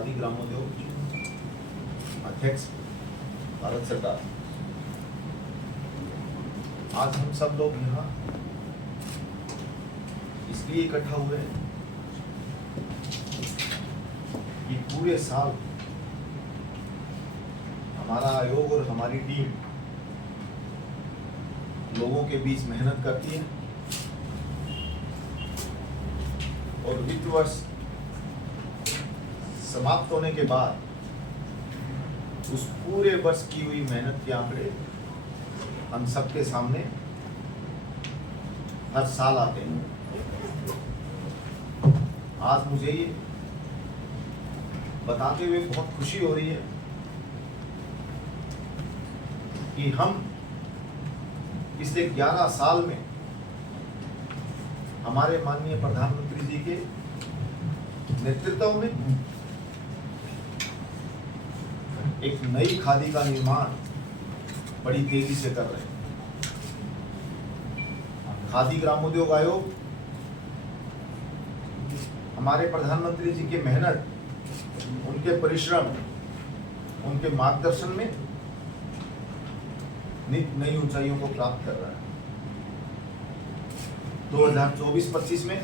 खादी ग्रामोद्योग अध्यक्ष भारत सरकार, आज हम सब लोग यहाँ इसलिए इकट्ठा हुए हैं कि पूरे साल हमारा आयोग और हमारी टीम लोगों के बीच मेहनत करती है और वित्त वर्ष समाप्त होने के बाद उस पूरे वर्ष की हुई मेहनत के आंकड़े हम सबके सामने हर साल आते हैं। आज मुझे ये बताते हुए बहुत खुशी हो रही है कि हम पिछले 11 साल में हमारे माननीय प्रधानमंत्री जी के नेतृत्व में एक नई खादी का निर्माण बड़ी तेजी से कर रहे हैं। खादी ग्रामोद्योग आयोग हमारे प्रधानमंत्री जी की मेहनत, उनके परिश्रम, उनके मार्गदर्शन में नित नई ऊंचाइयों को प्राप्त कर रहा है। 2024-25 में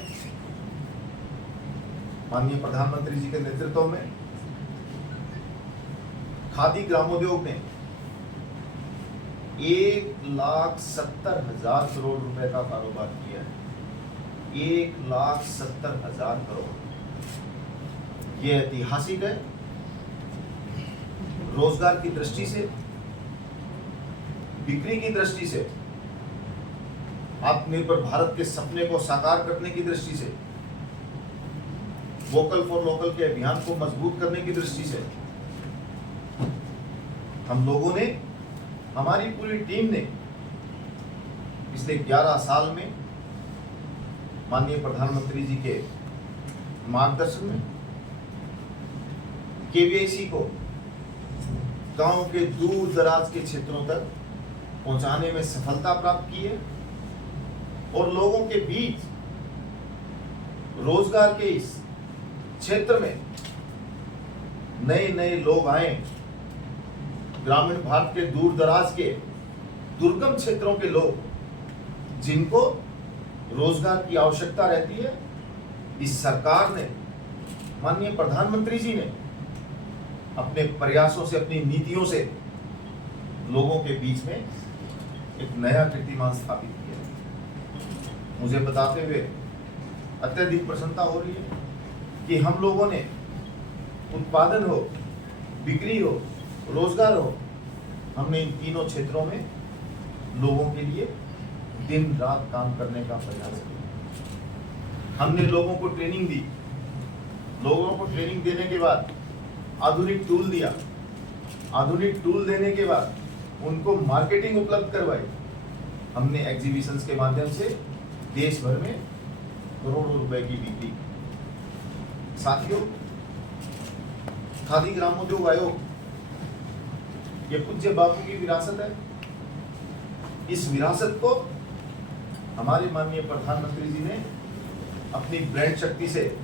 माननीय प्रधानमंत्री जी के नेतृत्व में खादी ग्रामोद्योग ने 1,70,000 करोड़ रुपए का कारोबार किया है। 1,70,000 करोड़, ये ऐतिहासिक है। रोजगार की दृष्टि से, बिक्री की दृष्टि से, आत्मनिर्भर भारत के सपने को साकार करने की दृष्टि से, वोकल फॉर लोकल के अभियान को मजबूत करने की दृष्टि से हम लोगों ने, हमारी पूरी टीम ने पिछले 11 साल में माननीय प्रधानमंत्री जी के मार्गदर्शन में केवीआईसी को गांव के दूर दराज के क्षेत्रों तक पहुंचाने में सफलता प्राप्त की है और लोगों के बीच रोजगार के इस क्षेत्र में नए नए लोग आए। ग्रामीण भारत के दूर दराज के दुर्गम क्षेत्रों के लोग जिनको रोजगार की आवश्यकता रहती है, इस सरकार ने, माननीय प्रधानमंत्री जी ने अपने प्रयासों से, अपनी नीतियों से लोगों के बीच में एक नया कीर्तिमान स्थापित किया। मुझे बताते हुए अत्यधिक प्रसन्नता हो रही है कि हम लोगों ने उत्पादन हो, बिक्री हो, रोजगार हो, हमने इन तीनों क्षेत्रों में लोगों के लिए दिन रात काम करने का प्रयास किया। हमने लोगों को ट्रेनिंग दी, लोगों को ट्रेनिंग देने के बाद आधुनिक टूल दिया, आधुनिक टूल देने के बाद उनको मार्केटिंग उपलब्ध करवाई। हमने एग्जीबिशंस के माध्यम से देश भर में करोड़ों रुपए की बिक्री। साथियों, खादी ग्रामोद्योग आयोग ये पूज्य बापू की विरासत है। इस विरासत को हमारे माननीय प्रधानमंत्री जी ने अपनी ब्रांड शक्ति से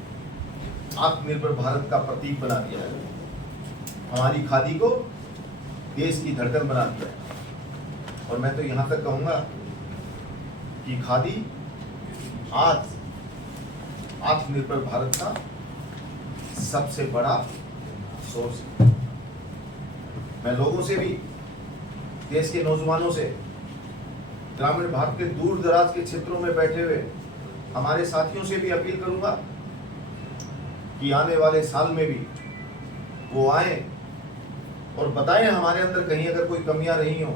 आत्मनिर्भर भारत का प्रतीक बना दिया है। हमारी खादी को देश की धड़कन बना दिया है और मैं तो यहां तक कहूंगा कि खादी आज आत्मनिर्भर भारत का सबसे बड़ा सोर्स है। मैं लोगों से भी, देश के नौजवानों से, ग्रामीण भारत के दूर दराज के क्षेत्रों में बैठे हुए हमारे साथियों से भी अपील करूंगा कि आने वाले साल में भी वो आए और बताएं हमारे अंदर कहीं अगर कोई कमियां रही हो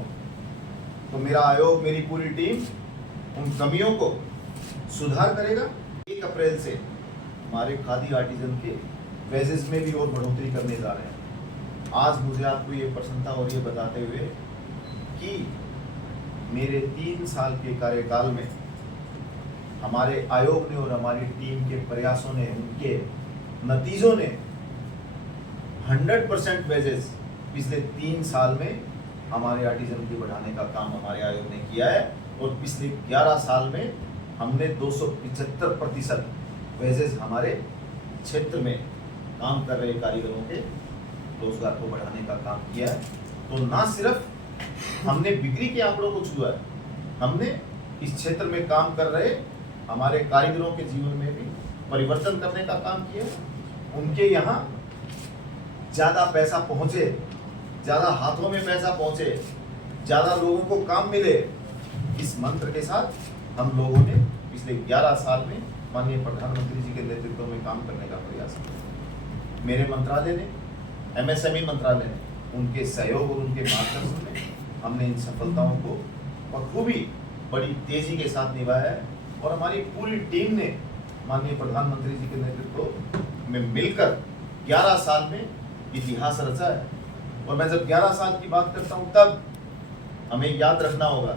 तो मेरा आयोग, मेरी पूरी टीम उन कमियों को सुधार करेगा। 1 अप्रैल से हमारे खादी आर्टिजन के वेजेस में भी और बढ़ोतरी करने जा रहे हैं। आज मुझे आपको ये प्रसन्नता और ये बताते हुए कि मेरे 3 साल के कार्यकाल में हमारे आयोग ने और हमारी टीम के प्रयासों ने, उनके नतीजों ने 100% वेजेस पिछले 3 साल में हमारे आर्टिजन के बढ़ाने का काम हमारे आयोग ने किया है और पिछले 11 साल में हमने 275% वेजेस हमारे क्षेत्र में काम कर रहे कारीगरों के रोजगार को बढ़ाने का काम किया है। तो ना सिर्फ हमने बिक्री के आंकड़ों को छुआ है, हमने इस क्षेत्र में काम कर रहे हमारे कारीगरों के जीवन में भी परिवर्तन करने का काम किया है। उनके यहाँ ज़्यादा पैसा पहुँचे, ज़्यादा हाथों में पैसा पहुँचे, ज़्यादा लोगों को काम मिले, इस मंत्र के साथ हम लोगों ने पिछले 11 साल में माननीय प्रधानमंत्री जी के नेतृत्व में काम करने का प्रयास किया। मेरे मंत्रालय ने, MSME मंत्रालय ने, उनके सहयोग और उनके मार्गदर्शन में हमने इन सफलताओं को बखूबी बड़ी तेजी के साथ निभाया है और हमारी पूरी टीम ने माननीय प्रधानमंत्री जी के नेतृत्व में मिलकर 11 साल में इतिहास रचा है। और मैं जब 11 साल की बात करता हूँ तब हमें याद रखना होगा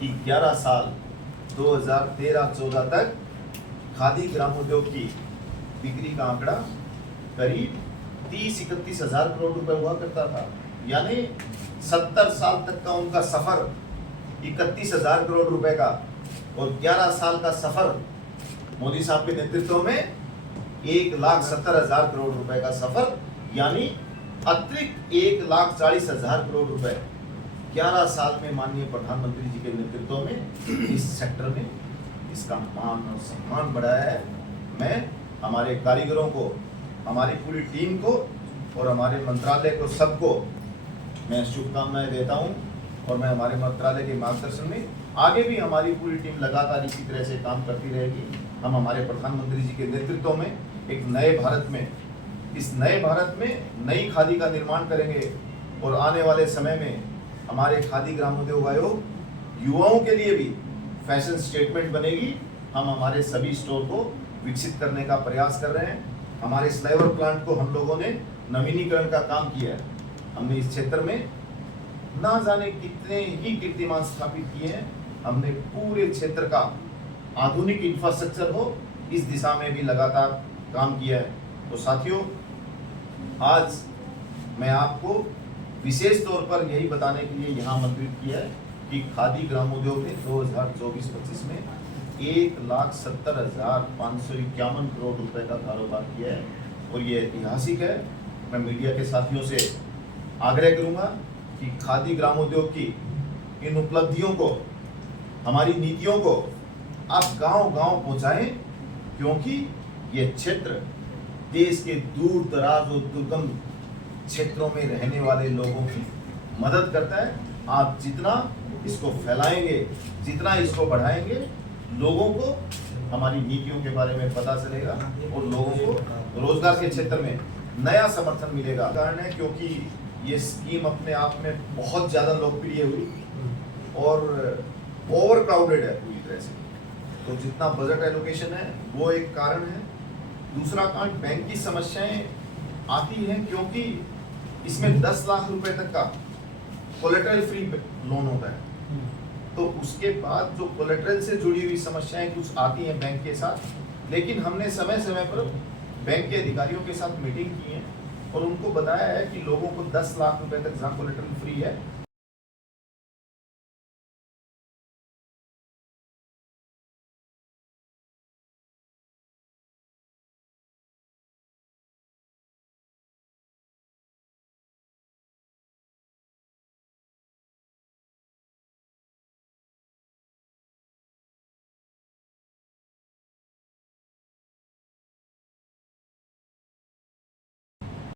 कि 11 साल 2013-14 तक खादी ग्रामोद्योग की बिक्री का आंकड़ा करीब 30-31 हजार करोड़ रुपए हुआ करता था। यानी 70 साल तक का उनका सफर 31 हजार करोड़ रुपए का, और 11 साल का सफर मोदी साहब के नेतृत्व में 1,70,000 करोड़ रुपए का सफर, यानी अतिरिक्त 1,40,000 करोड़ रुपए 11 साल में माननीय प्रधानमंत्री जी के नेतृत्व में इस सेक्टर में इसका मान और सम्मान बढ़ाया है। मैं हमारे कारीगरों को, हमारी पूरी टीम को और हमारे मंत्रालय को, सबको मैं शुभकामनाएं देता हूं। और मैं हमारे मंत्रालय के मार्गदर्शन में आगे भी हमारी पूरी टीम लगातार इसी तरह से काम करती रहेगी। हम हमारे प्रधानमंत्री जी के नेतृत्व में एक नए भारत में, इस नए भारत में नई खादी का निर्माण करेंगे और आने वाले समय में हमारे खादी ग्रामोद्योग आयोग युवाओं के लिए भी फैशन स्टेटमेंट बनेगी। हम हमारे सभी स्टोर को विकसित करने का प्रयास कर रहे हैं। हमारे स्लाइवर प्लांट को हम लोगों ने नवीनीकरण का काम किया है। हमने इस क्षेत्र में ना जाने कितने ही कीर्तिमान स्थापित किए हैं। हमने पूरे क्षेत्र का आधुनिक इंफ्रास्ट्रक्चर हो, इस दिशा में भी लगातार काम किया है। तो साथियों, आज मैं आपको विशेष तौर पर यही बताने के लिए यहाँ आमंत्रित किया है कि खादी ग्रामोद्योग ने 2024-25 में 1,70,551 करोड़ रुपए का कारोबार किया है और ये ऐतिहासिक है। मैं मीडिया के साथियों से आग्रह करूंगा कि खादी ग्रामोद्योग की इन उपलब्धियों को, हमारी नीतियों को आप गांव-गांव पहुंचाएं, क्योंकि ये क्षेत्र देश के दूर दराज और दुर्गम क्षेत्रों में रहने वाले लोगों की मदद करता है। आप जितना इसको फैलाएंगे, जितना इसको बढ़ाएंगे, लोगों को हमारी नीतियों के बारे में पता चलेगा और लोगों को रोजगार के क्षेत्र में नया समर्थन मिलेगा। कारण है क्योंकि ये स्कीम अपने आप में बहुत ज़्यादा लोकप्रिय हुई और ओवर क्राउडेड है पूरी तरह से। तो जितना बजट एलोकेशन है वो एक कारण है। दूसरा कारण बैंक की समस्याएं आती हैं, क्योंकि इसमें 10 लाख रुपए तक का कोलेटरल फ्री लोन होता है। तो उसके बाद जो कोलेटरल से जुड़ी हुई समस्याएं कुछ आती हैं बैंक के साथ, लेकिन हमने समय समय पर बैंक के अधिकारियों के साथ मीटिंग की है और उनको बताया है कि लोगों को 10 लाख रुपए तक जहाँ कोलेटरल फ्री है